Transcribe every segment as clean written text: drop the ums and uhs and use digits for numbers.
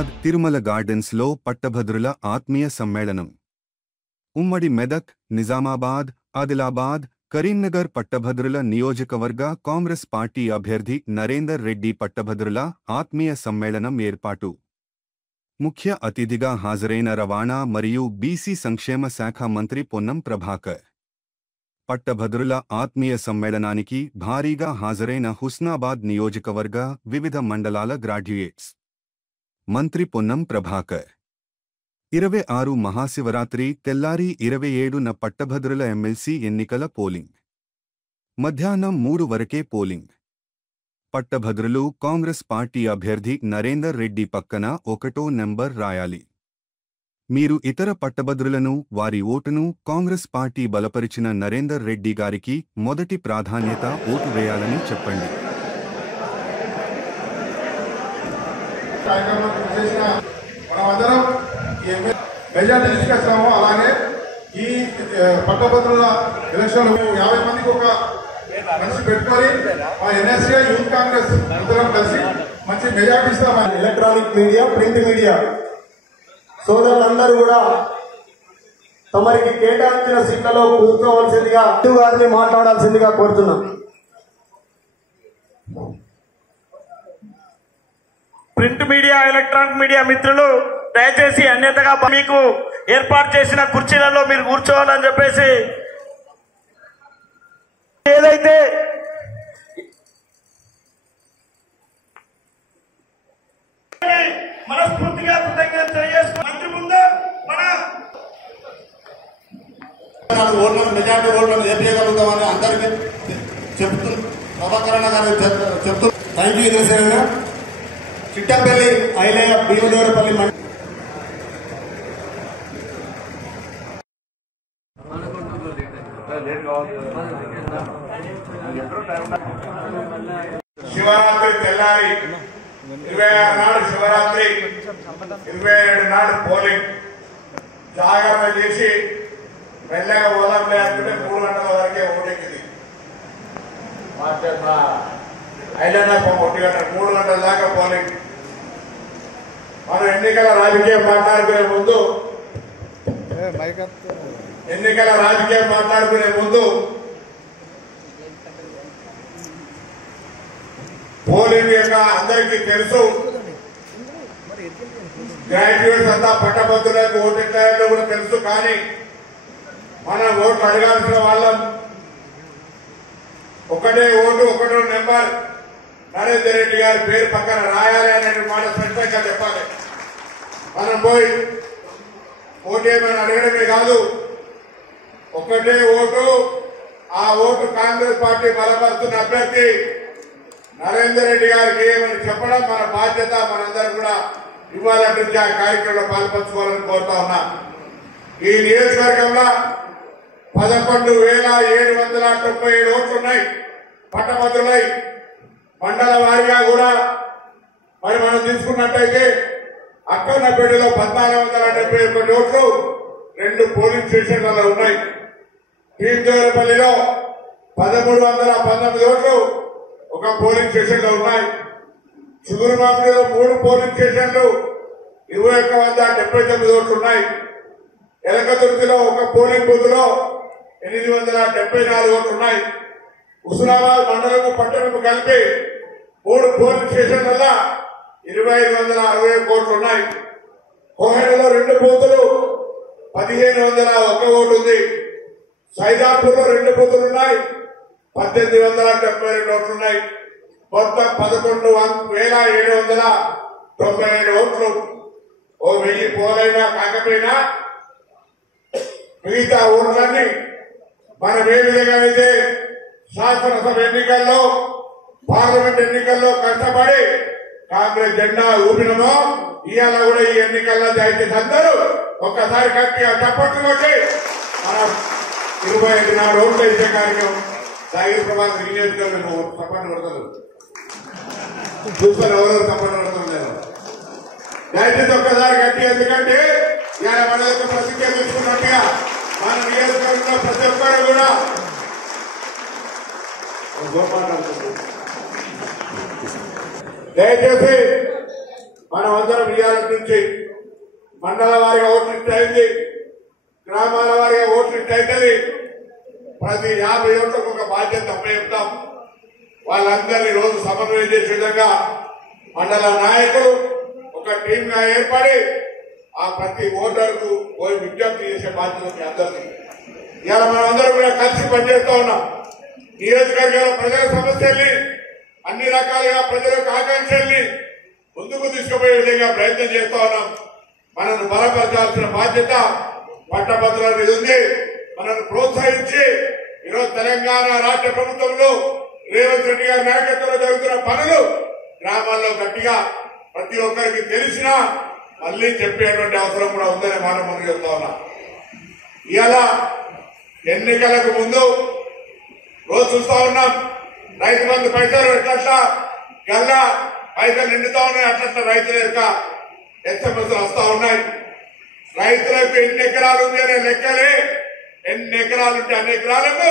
Nizamabad Tirumala gardens లో పట్టభద్రుల ఆత్మీయ సమ్మేళనం. ఉమ్మడి మెదక్, నిజామాబాద్, ఆదిలాబాద్, కరీంనగర్ పట్టభద్రుల నియోజకవర్గ కాంగ్రెస్ పార్టీ అభ్యర్థి నరేందర్ రెడ్డి పట్టభద్రుల ఆత్మీయ సమ్మేళనం ఏర్పాటు. ముఖ్య అతిథిగా హాజరైన రవాణా మరియు బీసీ సంక్షేమ శాఖ మంత్రి పొన్నం ప్రభాకర్. పట్టభద్రుల ఆత్మీయ సమ్మేళనానికి భారీగా హాజరైన హుస్నాబాద్ నియోజకవర్గ వివిధ మండలాల గ్రాడ్యుయేట్స్. మంత్రి పొన్నం ప్రభాకర్. 26 మహాశివరాత్రి తెల్లారి 27న పట్టభద్రుల ఎమ్మెల్సీ ఎన్నికల పోలింగ్. మధ్యాహ్నం 3 వరకే పోలింగ్. పట్టభద్రులు కాంగ్రెస్ పార్టీ అభ్యర్థి నరేందర్ రెడ్డి పక్కన 1వ నెంబర్ రాయాలి. మీరు ఇతర పట్టభద్రులను, వారి ఓటును కాంగ్రెస్ పార్టీ బలపరిచిన నరేందర్ రెడ్డి గారికి మొదటి ప్రాధాన్యత ఓటు వేయాలని చెప్పండి. మెజార్టీ తీసుకొస్తాము. అలాగే ఈ పట్టభద్రుల ఎలక్షన్ 50 మందికి ఒక మనిషి పెట్టుకొని మా ఎన్ఎస్ఏ యూత్ కాంగ్రెస్ అందరం కలిసి మంచి మెజార్టీ ఇస్తాం. ఎలక్ట్రానిక్ మీడియా, ప్రింట్ మీడియా సోదరులందరూ కూడా తమరికి కేటాయించిన సీట్లలో కూర్చోవలసిందిగా గారిని మాట్లాడాల్సిందిగా కోరుతున్నాం. ప్రింట్ మీడియా, ఎలక్ట్రానిక్ మీడియా మిత్రులు దయచేసి అన్యతగా మీకు ఏర్పాటు చేసిన కుర్చీలలో మీరు కూర్చోవాలని చెప్పేసి, ఏదైతే మనస్ఫూర్తిగా కృతజ్ఞత తెలియజేసుకున్న మంత్రి ముందు మన ఓట్లను, మెజార్టీ ఓట్లను చేపించగలుగుతామని అందరికీ చెప్తూ ప్రభాకరణ గారు చెప్తూ థ్యాంక్ యూ. ఇంద్రసేన చిట్టంపల్లి ఐలయ్య భీమదేవరపల్లి శివరాత్రి తెల్లారి 26 నాడు శివరాత్రి, 27 నాడు పోలింగ్. జాగ్రత్త చేసి మెల్లగా ఓదాం లేకుంటే 3 గంటల వరకే ఓటెక్కింది. ఐలైనా 1 గంట, 3 గంటల దాకా పోలింగ్. మనం ఎన్నికల రాజకీయం మాట్లాడుకునే ముందు పోలింగ్ యొక్క అందరికీ తెలుసు. గ్రాడ్యుయేట్స్ అంతా పట్టభద్రులకు ఓటెట్టారో కూడా తెలుసు. కానీ మనం ఓట్లు అడగాల్సిన వాళ్ళం. ఒకటే ఓటు, 1వ నెంబర్ నరేందర్ రెడ్డి గారి పేరు పక్కన రాయాలి అనే మాట స్పష్టంగా చెప్పాలి. మనం పోయి ఓటేమని అడగడమే కాదు, ఒకటే ఓటు. ఆ ఓటు కాంగ్రెస్ పార్టీ బలపరుస్తున్న అభ్యర్థి నరేందర్ రెడ్డి గారికి ఏమని చెప్పడం మన బాధ్యత. మనందరం కూడా ఇవ్వాలంటే ఆ కార్యక్రమంలో పాల్పంచుకోవాలని కోరుతా ఉన్నా. ఈ నియోజకవర్గంలో 11,797 ఓట్లున్నాయి, పట్టభద్రులై. మండల వారీగా కూడా మరి మనం తీసుకున్నట్టయితే అక్కన్నపేటలో 1,471 ఓట్లు 2 పోలింగ్ స్టేషన్లలో ఉన్నాయి. భీమదేవరపల్లిలో 1,319 ఓట్లు 1 పోలింగ్ స్టేషన్ లో ఉన్నాయి. చిగురుమామిడిలో 3 పోలింగ్ స్టేషన్లు 2,179 ఓట్లు ఉన్నాయి. ఎలకతుర్తిలో 1 పోలింగ్ బూత్ లో 874 ఓట్లు ఉన్నాయి. హుస్నాబాద్ మండలం పట్టణం కలిపి 3 పోలింగ్ స్టేషన్ల 2,561 ఓట్లు ఉన్నాయి. కోహెడలో 2 బూతులు 1,501 ఓటు ఉంది. సైదాపూర్ లో 2 బూతులు ఉన్నాయి, 1,872 ఓట్లున్నాయి. మొత్తం 11,797 ఓట్లు. 1000 పోలైనా కాకపోయినా మిగతా ఓట్లన్నీ మనం ఏ విధంగా అయితే శాసనసభ ఎన్నికల్లో, పార్లమెంట్ ఎన్నికల్లో కష్టపడి కాంగ్రెస్ జెండా ఊపినమో, ఇవాళ కూడా ఈ ఎన్నికల్లో దయచేసి అందరూ ఒక్కసారి గట్టిగా చప్పట్లు కొట్టి మనం 25 ఓట్లు ఇచ్చే కార్యక్రమం సాగిరి ప్రభాకర్ నియోజకవర్గం చప్పట్లు కొడతారు. చూసుకొని ఎవరెవరు చప్పట్లు కొడతారు నేను దయచేసి ఒక్కసారి గట్టి. ఎందుకంటే ఇవాళ మన యొక్క ప్రతిజ్ఞ తీసుకున్నట్టుగా మన నియోజకవర్గంలో ప్రతి ఒక్కరు కూడా దయచేసి మనమందరం ఇవాళ నుంచి మండల వారిగా ఓట్లు లిస్ట్ అయింది, గ్రామాల వారిగా ఓట్లు లిస్ట్ అవుతుంది. ప్రతి 50 ఓట్లకు ఒక బాధ్యత అప్పచెప్తాం. వాళ్ళందరినీ రోజు సమన్వయం చేసే విధంగా మండల నాయకులు ఒక టీమ్ గా ఏర్పడి ఆ ప్రతి ఓటర్కు పోయి విజ్ఞప్తి చేసే బాధ్యత మీ అందరినీ. ఇవాళ మనం అందరం కూడా కలిసి పనిచేస్తా ఉన్నాం. నియోజకవర్గాల ప్రజల సమస్యల్ని అన్ని రకాలుగా ప్రజల ఆకాంక్షల్ని ముందుకు తీసుకుపోయే విధంగా ప్రయత్నం చేస్తా ఉన్నాం. మనను బలపరచాల్సిన బాధ్యత పట్టభద్రుల మీద ఉంది. మనను ప్రోత్సహించి ఈరోజు తెలంగాణ రాష్ట్ర ప్రభుత్వంలో రేవంత్ రెడ్డి గారి నాయకత్వంలో జరుగుతున్న పనులు గ్రామాల్లో గట్టిగా ప్రతి ఒక్కరికి తెలిసినా మళ్లీ చెప్పేటువంటి అవసరం కూడా ఉందని మనం చెప్తా ఉన్నాం. ఇవాళ ఎన్నికలకు ముందు రోజు చూస్తా ఉన్నాం, రైతు బంధు పైసలు ఎట్లా గల్లా పైసలు నిండుతా ఉన్నాయి, అట్లా రైతుల యొక్క ఎస్ఎంఎస్ వస్తా ఉన్నాయి. రైతులకు ఎన్ని ఎకరాలు ఉంది అనే లెక్కలే, ఎన్ని ఎకరాలుంటే అన్ని ఎకరాలకు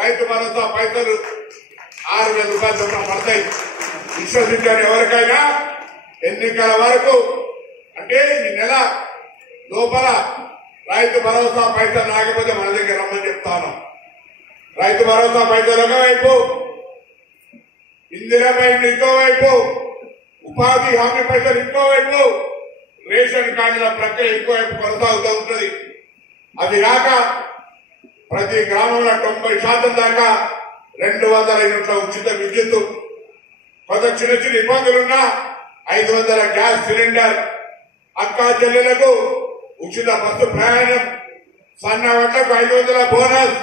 రైతు భరోసా పైసలు 6,000 రూపాయలు చొప్పున పడతాయి. విశ్వసించారు ఎవరికైనా ఎన్నికల వరకు అంటే ఈ నెల లోపల రైతు భరోసా పైసలు రాకపోతే మన దగ్గర రమ్మని చెప్తాను. రైతు భరోసా పైసలు ఒకవైపు, ఇందిరా బ్యాంక్ ఇంకోవైపు, ఉపాధి హామీ పైసలు ఇంకోవైపు, రేషన్ కార్డుల ప్రక్రియ ఇంకోవైపు కొనసాగుతూ ఉంటుంది. అది కాక ప్రతి గ్రామంలో 90% దాకా 200 యూనిట్ల ఉచిత విద్యుత్, కొంత చిన్న చిన్న ఇబ్బందులున్నా 500 గ్యాస్ సిలిండర్, అక్కా చెల్లెలకు ఉచిత బస్సు ప్రయాణం, సన్న వడ్లకు 500 బోనస్,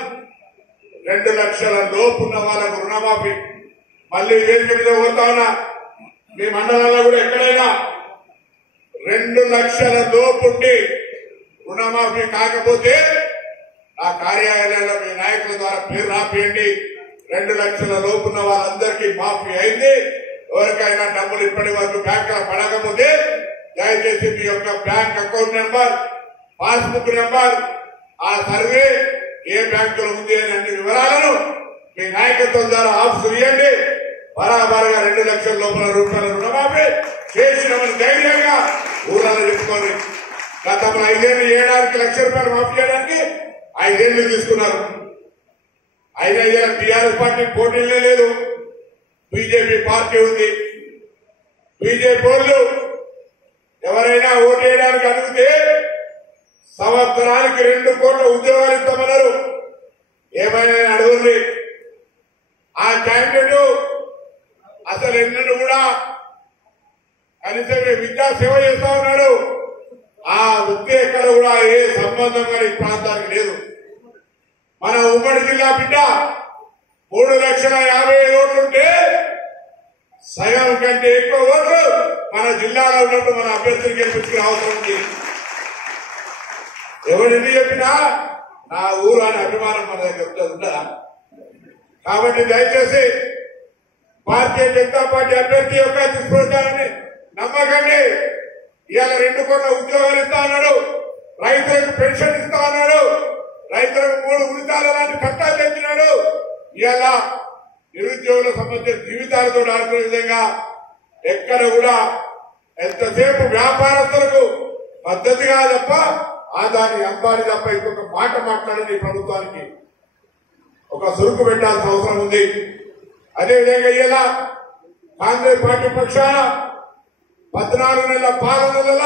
2 లక్షల లోపున్న వాళ్ళకు రుణమాఫీ. మళ్లీ వేదిక మీద పోతా ఉన్నా, మీ మండలంలో కూడా ఎక్కడైనా 2 లక్షల లోపుండి రుణమాఫీ కాకపోతే ఆ కార్యాలయాల్లో మీ నాయకుల ద్వారా పేరు రాపియండి. 2 లక్షల లోపున్న వాళ్ళందరికీ మాఫీ అయింది. ఎవరికైనా డబ్బులు ఇప్పటి వరకు బ్యాంకులో పడకపోతే దయచేసి మీ యొక్క bank account number, passbook number, ఆ సర్వే ఏ బ్యాంకులో ఉంది అని అన్ని వివరాలను మీ నాయకత్వం ద్వారా ఆఫీసు ఇవ్వండి. బరాబరుగా 2 లక్షల లోపల రూపాయల రుణమాఫీ చేసినామని ధైర్యంగా ఊళ్ళలో చెప్పుకోండి. గతంలో 5 ఏళ్ళు ఏడాదికి 1 లక్ష రూపాయలు మాఫీ చేయడానికి 5 ఏళ్లు తీసుకున్నారు. 5 ఏళ్ళ టీఆర్ఎస్ పార్టీ పోటీలే లేదు, బీజేపీ పార్టీ ఉంది. బీజేపీ వాళ్ళు ఎవరైనా ఓటేయడానికి అడిగితే సంవత్సరానికి 2 కోట్ల ఉద్యోగాలు ఇస్తామన్నారు. ఏమైనా అడుగుంది ఆ క్యాండిడేట్ అసలు ఎన్నడూ కూడా కనీసం విద్యా సేవ చేస్తా ఉన్నాడు. ఆ వృత్తి ఎక్కడ కూడా ఏ సంబంధం కానీ ఈ ప్రాంతానికి లేదు. మన ఉమ్మడి జిల్లా బిడ్డ 3,50,000 ఓట్లుంటే సగం కంటే ఎక్కువ ఓట్లు మన జిల్లాలో ఉన్నప్పుడు మన అభ్యర్థులు గెలిపించుకునే అవసరం ఉంది. ఎవరిని చెప్పినా నా ఊరు అనే అభిమానం మన దగ్గర ఉందా? కాబట్టి దయచేసి భారతీయ జనతా పార్టీ అభ్యర్థి యొక్క దుష్ప్రచారాన్ని నమ్మకండి. ఇవాళ 2 కోట్ల ఉద్యోగాలు ఇస్తా ఉన్నాడు, రైతులకు పెన్షన్ ఇస్తా ఉన్నాడు, రైతులకు 3 ఉచితాల లాంటి చట్టాలు తెచ్చినాడు. ఇవాళ నిరుద్యోగుల సంబంధించిన జీవితాలతో ఆడుకునే విధంగా ఎక్కడ కూడా ఎంతసేపు వ్యాపారస్తులకు పద్ధతిగా తప్ప ఆదాని అంబానీ తప్ప ఇంకొక మాట మాట్లాడని ప్రభుత్వానికి ఒక సురుకు పెట్టాల్సిన అవసరం ఉంది. అదేవిధంగా ఇలా కాంగ్రెస్ పార్టీ పక్షాన 14 నెలల పాలనల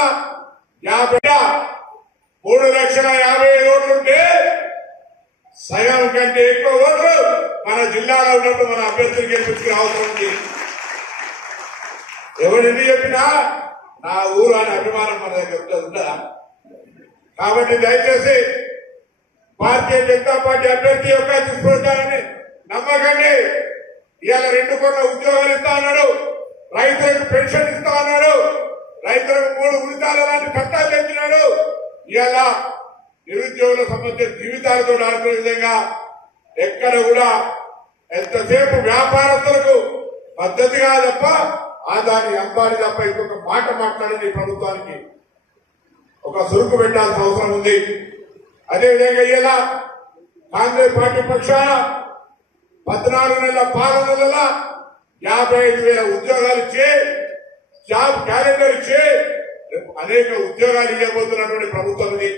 3,50,000 ఓట్లుంటే సగం కంటే ఎక్కువ ఓట్లు మన జిల్లాలో ఉన్నప్పుడు మన అభ్యర్థులు గెలిపించుకునే అవసరం ఉంది. ఎవరిని చెప్పినా నా ఊరు అనే అభిమానం మన దగ్గర ఉందా? కాబట్టి దయచేసి భారతీయ జనతా పార్టీ అభ్యర్థి యొక్క దుష్ప్రచారాన్ని నమ్మకండి. ఇవాళ 2 కోట్ల ఉద్యోగాలు ఇస్తా ఉన్నాడు, రైతులకు పెన్షన్ ఇస్తా ఉన్నాడు, రైతులకు 3 ఉచితాల లాంటి చట్టాలు తెచ్చినాడు. ఇవాళ నిరుద్యోగుల సంబంధించిన జీవితాలతో ఆడుకునే విధంగా ఎక్కడ కూడా ఎంతసేపు వ్యాపారస్తులకు పద్ధతిగా తప్ప ఆదాని అంబానీ తప్ప ఇంకొక మాట మాట్లాడని ప్రభుత్వానికి ఒక సురుకు పెట్టాల్సిన అవసరం ఉంది. అదేవిధంగా ఇలా కాంగ్రెస్ పార్టీ పక్షాన 14 నెలల పాలనల 55,000 ఉద్యోగాలు ఇచ్చి జాబ్ క్యాలెండర్ ఇచ్చి అనేక ఉద్యోగాలు ఇవ్వబోతున్నటువంటి ప్రభుత్వం ఇది.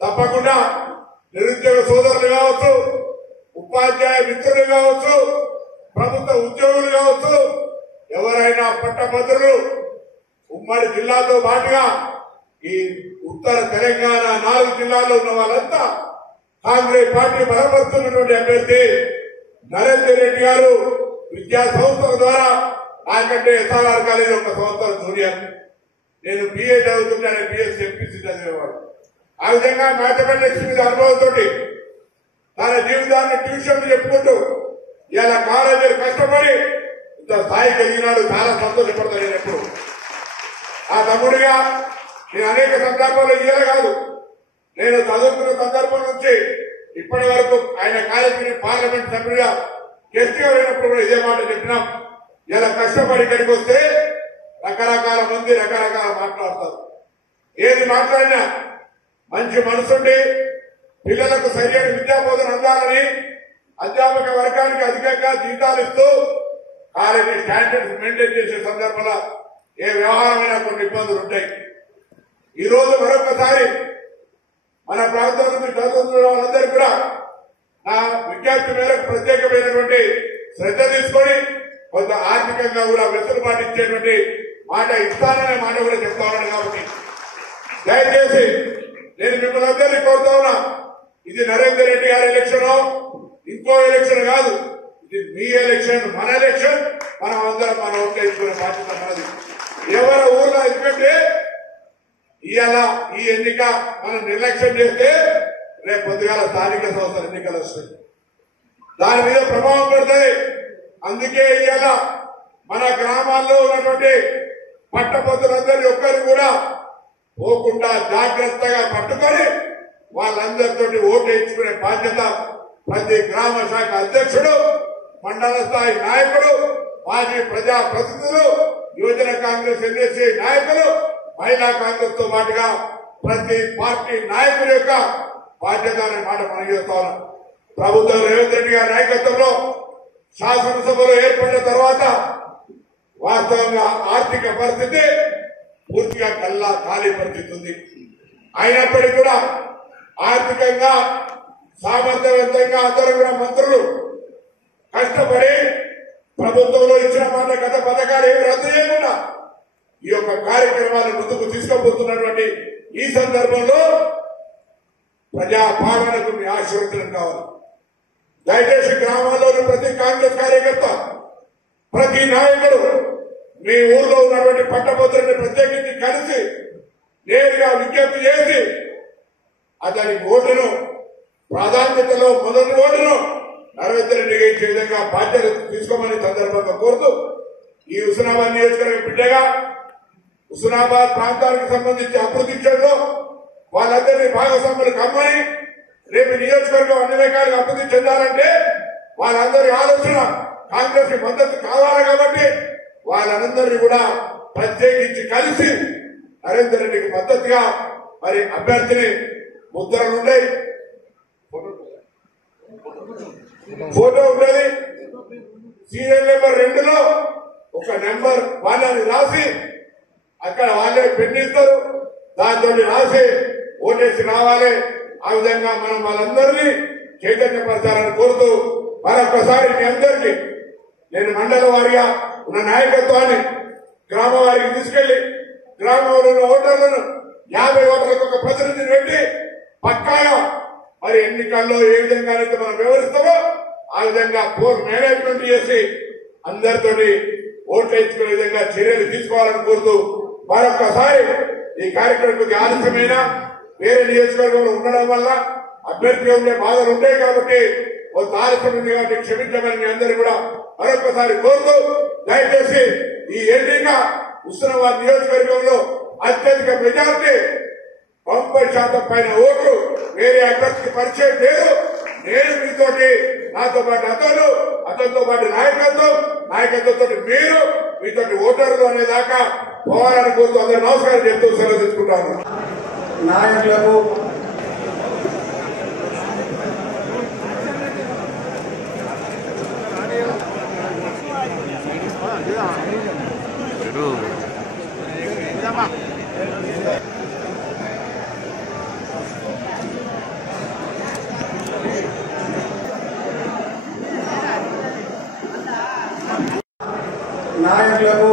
తప్పకుండా నిరుద్యోగ సోదరులు కావచ్చు, ఉపాధ్యాయ మిత్రులు కావచ్చు, ప్రభుత్వ ఉద్యోగులు కావచ్చు, ఎవరైనా పట్టభద్రులు ఉమ్మడి జిల్లాతో పాటుగా ఈ ఉత్తర తెలంగాణ 4 జిల్లాల్లో ఉన్న వాళ్ళంతా కాంగ్రెస్ పార్టీ బలపరుస్తున్నటువంటి అభ్యర్థి నరేందర్ రెడ్డి గారు విద్యా సంస్థల ద్వారా నాకంటే ఎస్ఆర్ఆర్ కాలేజీ ఒక సంవత్సరం జూనియర్. నేను బిఏ చదువుతుంటే బిఎస్సీ ఎంపీసీ చదివేవాడు. ఆ విధంగా మ్యాథమెటిక్స్ మీద అనుభవంతో తన జీవితాన్ని ట్యూషన్ చెప్పుకుంటూ ఇలా కాలేజీలు కష్టపడి ఇంత స్థాయికి ఎదిగినాడు. చాలా సంతోషపడతాను నేను ఎప్పుడు. ఆ తమ్ముడిగా నేను అనేక సందర్భాల్లో ఇయ్యాల కాదు, నేను చదువుకున్న సందర్భం నుంచి ఇప్పటి వరకు ఆయన కాలేజీ పార్లమెంట్ సభ్యుడిగా గెస్ట్గా వెళ్ళినప్పుడు కూడా ఇదే మాట చెప్పినాం. ఇలా కష్టపడి ఇక్కడికి వస్తే రకరకాల మంది రకరకాల మాట్లాడతారు. ఏది మాట్లాడినా మంచి మనసుండి పిల్లలకు సరైన విద్యాబోధన అందాలని అధ్యాపక వర్గానికి అధికంగా జీతాలు ఇస్తూ కాలేజీ స్టాండర్డ్స్ మెయింటైన్ చేసే సందర్భంలో ఏ వ్యవహారమైనా కొన్ని ఇబ్బందులు ఉంటాయి. ఈ రోజు మరొకసారి మన ప్రాంతం నుంచి చదువుతున్న వాళ్ళందరికీ కూడా నా విజ్ఞప్తి మేరకు ప్రత్యేకమైనటువంటి శ్రద్ధ తీసుకొని కొంత ఆర్థికంగా కూడా వెసులుబాటు ఇచ్చేటువంటి మాట ఇస్తాననే మాట కూడా చెప్తా ఉన్నాను. కాబట్టి దయచేసి నేను మిమ్మల్ని అందరినీ కోరుతా ఉన్నా, ఇది నరేందర్ రెడ్డి గారి ఎలక్షన్, ఇంకో ఎలక్షన్ కాదు, ఇది మీ ఎలక్షన్, మన ఎలక్షన్. మనం అందరం మన ఓట్లు వేసుకునే బాధ్యత మనది. ఎవరి ఊర్లో ఎందుకంటే ఇవాళ ఈ ఎన్నిక మనం నిర్లక్ష్యం చేస్తే రేపు పొద్దుగాల స్థానిక సంస్థల ఎన్నికలు వస్తాయి, దాని మీద ప్రభావం పడుతుంది. అందుకే ఇవాళ మన గ్రామాల్లో ఉన్నటువంటి పట్టభద్రులందరి ఒక్కరు కూడా పోకుండా జాగ్రత్తగా పట్టుకొని వాళ్ళందరితో ఓటు వేయించుకునే బాధ్యత ప్రతి గ్రామ శాఖ అధ్యక్షుడు, మండల స్థాయి నాయకుడు, మాజీ ప్రజా ప్రతినిధులు, యువజన కాంగ్రెస్ ఎన్ఎస్సీ నాయకులు, మహిళా కాంగ్రెస్ తో పాటుగా ప్రతి పార్టీ నాయకుల యొక్క బాధ్యత అనే మాట మనం చేస్తా ఉన్నాం. ప్రభుత్వం రేవంత్ రెడ్డి గారి నాయకత్వంలో శాసనసభలో ఏర్పడిన తర్వాత వాస్తవంగా ఆర్థిక పరిస్థితి పూర్తిగా ఖాళీ పరిస్థితి ఉంది. అయినప్పటికీ కూడా ఆర్థికంగా సామర్థ్యవంతంగా అందరూ కూడా మంత్రులు కష్టపడి ప్రభుత్వంలో ఇచ్చిన మాట గత పథకాలు ఏమి రద్దు చేయకుండా ఈ యొక్క కార్యక్రమాలను ముందుకు తీసుకుపోతున్నటువంటి ఈ సందర్భంలో ప్రజా పాలనకు మీ ఆశీర్వచనం కావాలి. దయచేసి గ్రామాల్లోని ప్రతి కాంగ్రెస్ కార్యకర్త, ప్రతి నాయకుడు మీ ఊర్లో ఉన్నటువంటి పట్టభద్రుల్ని ప్రత్యేకించి కలిసి నేరుగా విజ్ఞప్తి చేసి అతని ఓటును ప్రాధాన్యతలో మొదటి ఓటును నరేందర్ రెడ్డిగా ఇచ్చే విధంగా బాధ్యత తీసుకోమని సందర్భంగా కోరుతూ ఈ హుస్నాబాద్ నియోజకవర్గ బిడ్డగా హుస్నాబాద్ ప్రాంతానికి సంబంధించి అభివృద్ధి చేయడంలో వాళ్ళందరినీ భాగస్వాములు కమ్మని రేపు నియోజకవర్గం అన్ని రకాలుగా అభివృద్ధి చెందాలంటే వాళ్ళందరి ఆలోచన కాంగ్రెస్ కి మద్దతు కావాలి. కాబట్టి వాళ్ళందరినీ కూడా ప్రత్యేకించి కలిసి నరేందర్ రెడ్డికి మద్దతుగా మరి అభ్యర్థిని ముద్రలు ఉండేవి, ఫోటో ఉండేది, సీరియల్ నెంబర్ 2లో ఒక నెంబర్ వాళ్ళని రాసి అక్కడ వాళ్ళే పెన్ ఇస్తారు, దాంతో రాసి ఓటేసి రావాలి. ఆ విధంగా మనం వాళ్ళందరినీ చైతన్యపరచాలని కోరుతూ మరొకసారి మీ అందరికీ నేను మండల వారిగా ఉన్న నాయకత్వాన్ని గ్రామ వారికి తీసుకెళ్లి గ్రామంలో ఉన్న ఓటర్లను 50 ఓటర్లకు ఒక ప్రతినిధిని పెట్టి పక్కాగా మరి ఎన్నికల్లో ఏ విధంగానైతే మనం వ్యవహరిస్తామో ఆ విధంగా పోల్ మేనేజ్మెంట్ చేసి అందరితోటి ఓట్లు వేయించుకునే విధంగా చర్యలు తీసుకోవాలని కోరుతూ మరొకసారి ఈ కార్యక్రమం కొద్దిగా ఆలస్యమైన వేరే నియోజకవర్గంలో ఉండడం వల్ల అభ్యర్థిగా ఉండే బాధలు ఉంటాయి కాబట్టి కొంత ఆలస్యం ఉంది కాబట్టి క్షమించమని మీ అందరూ కూడా మరొకసారి కోరుతూ దయచేసి ఈ ఎన్నిక హుస్నాబాద్ నియోజకవర్గంలో అత్యధిక మెజార్టీ 90% పైన ఓట్లు వేరే అభ్యర్థికి పరిచయం లేదు. నేను మీతోటి నాతో పాటు అతనితో పాటు నాయకత్వంతో మీరు మీతోటి ఓటర్లు అనేదాకా పోవాలని కోరుతూ అందరూ నమస్కారం చెప్తూ సెలవు తీసుకుంటాను. నాయకులకు Pero నాయకులకు